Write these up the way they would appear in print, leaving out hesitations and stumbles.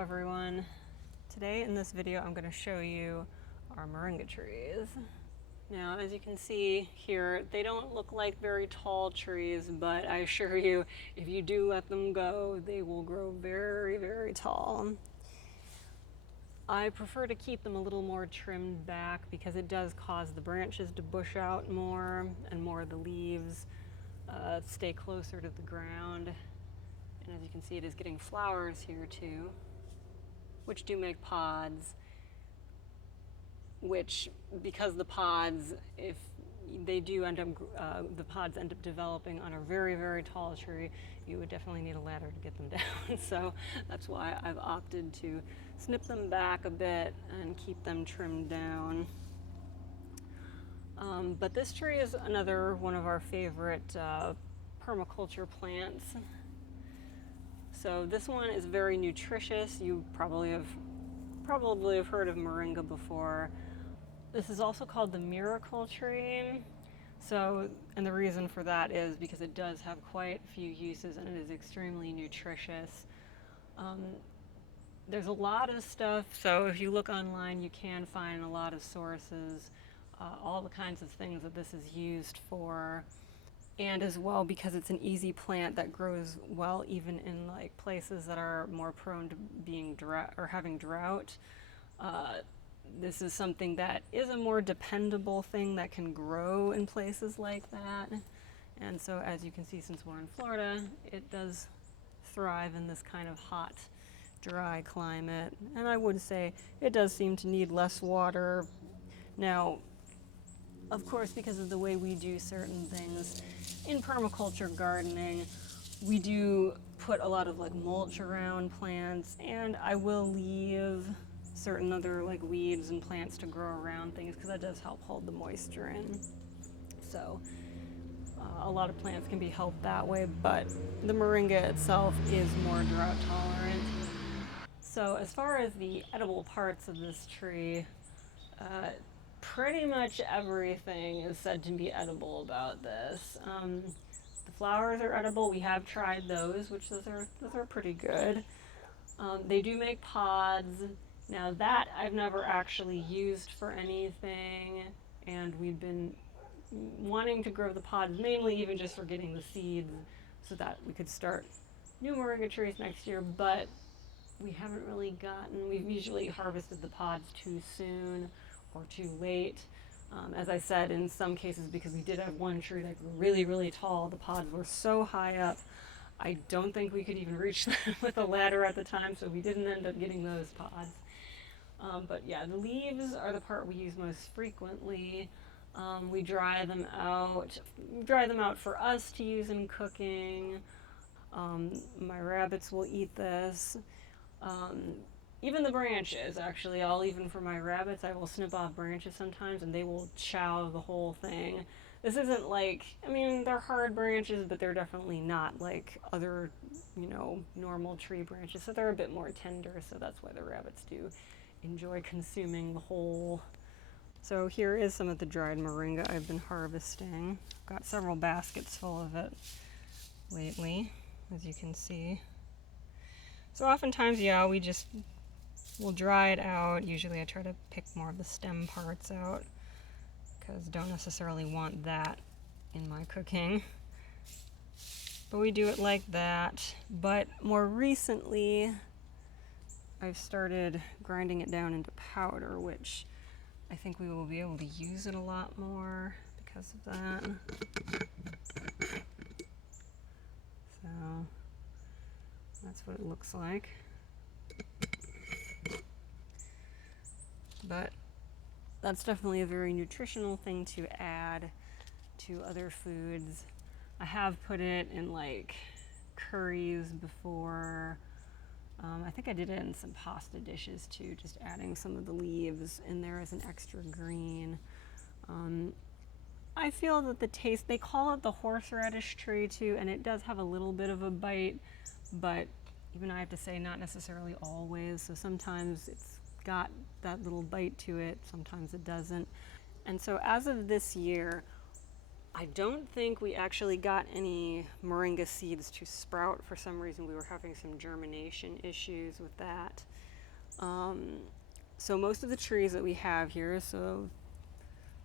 everyone. Today in this video I'm going to show you our moringa trees. Now as you can see here, they don't look like very tall trees, but I assure you if you do let them go, they will grow very, very tall. I prefer to keep them a little more trimmed back because it does cause the branches to bush out more and more of the leaves stay closer to the ground. And as you can see, it is getting flowers here too, which do make pods, which, because the pods, if they do end up, the pods end up developing on a very, very tall tree, you would definitely need a ladder to get them down. So that's why I've opted to snip them back a bit and keep them trimmed down. But this tree is another one of our favorite permaculture plants. So this one is very nutritious. You probably have heard of Moringa before. This is also called the miracle tree. So, and the reason for that is because it does have quite a few uses and it is extremely nutritious. There's a lot of stuff, so if you look online you can find a lot of sources, all the kinds of things that this is used for. And as well, because it's an easy plant that grows well even in like places that are more prone to being drought or having drought. This is something that is a more dependable thing that can grow in places like that. And so as you can see, since we're in Florida, it does thrive in this kind of hot, dry climate. And I would say it does seem to need less water. Now, of course, because of the way we do certain things in permaculture gardening, we do put a lot of like mulch around plants, and I will leave certain other like weeds and plants to grow around things because that does help hold the moisture in. So a lot of plants can be helped that way, but the moringa itself is more drought tolerant. So as far as the edible parts of this tree, pretty much everything is said to be edible about this. The flowers are edible. We have tried those, which those are pretty good. They do make pods. Now that I've never actually used for anything, and we've been wanting to grow the pods mainly even just for getting the seeds so that we could start new moringa trees next year, but we haven't really we've usually harvested the pods too soon or too late. As I said, in some cases, because we did have one tree that grew really, really tall, the pods were so high up, I don't think we could even reach them with a ladder at the time, so we didn't end up getting those pods. But yeah, the leaves are the part we use most frequently. We dry them out for us to use in cooking. My rabbits will eat this. Even the branches, actually, even for my rabbits, I will snip off branches sometimes and they will chow the whole thing. This isn't like, I mean, they're hard branches, but they're definitely not like other, normal tree branches. So they're a bit more tender, so that's why the rabbits do enjoy consuming the whole. So here is some of the dried moringa I've been harvesting. I've got several baskets full of it lately, as you can see. So oftentimes, we'll dry it out. Usually I try to pick more of the stem parts out because I don't necessarily want that in my cooking. But we do it like that. But more recently, I've started grinding it down into powder, which I think we will be able to use it a lot more because of that. So that's what it looks like. But that's definitely a very nutritional thing to add to other foods. I have put it in like curries before. I think I did it in some pasta dishes too, just adding some of the leaves in there as an extra green. I feel that the taste, they call it the horseradish tree too, and it does have a little bit of a bite, but even I have to say not necessarily always. So sometimes it's got that little bite to it, sometimes it doesn't. And so as of this year, I don't think we actually got any moringa seeds to sprout. For some reason, we were having some germination issues with that. So most of the trees that we have here, so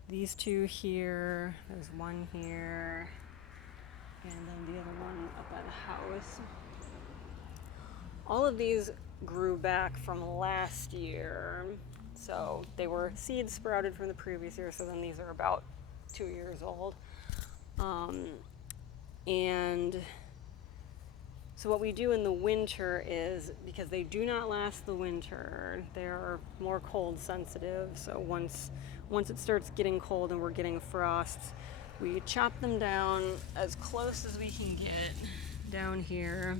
these two here, there's one here, and then the other one up by the house. All of these grew back from last year. So they were seeds sprouted from the previous year, so then these are about 2 years old. And so what we do in the winter is, because they do not last the winter, they're more cold sensitive. So once it starts getting cold and we're getting frosts, we chop them down as close as we can get down here.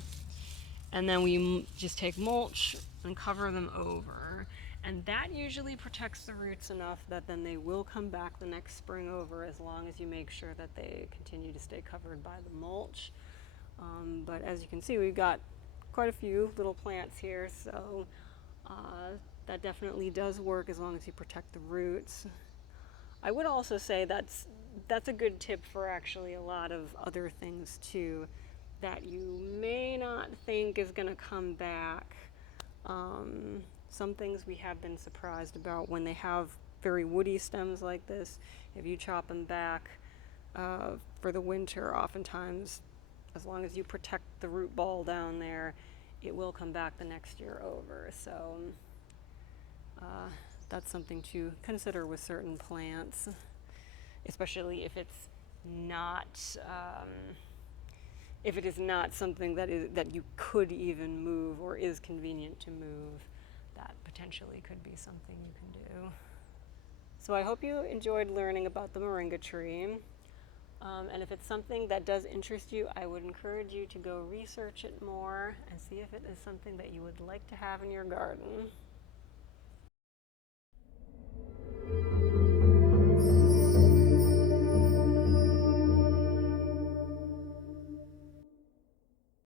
And then we just take mulch and cover them over. And that usually protects the roots enough that then they will come back the next spring over, as long as you make sure that they continue to stay covered by the mulch. But as you can see, we've got quite a few little plants here, so that definitely does work as long as you protect the roots. I would also say that's a good tip for actually a lot of other things too, that you may not think is going to come back. Some things we have been surprised about when they have very woody stems like this. If you chop them back for the winter, oftentimes, as long as you protect the root ball down there, it will come back the next year over. So that's something to consider with certain plants, especially if it's not if it is not something that you could even move or is convenient to move. That potentially could be something you can do. So I hope you enjoyed learning about the moringa tree. And if it's something that does interest you, I would encourage you to go research it more and see if it is something that you would like to have in your garden.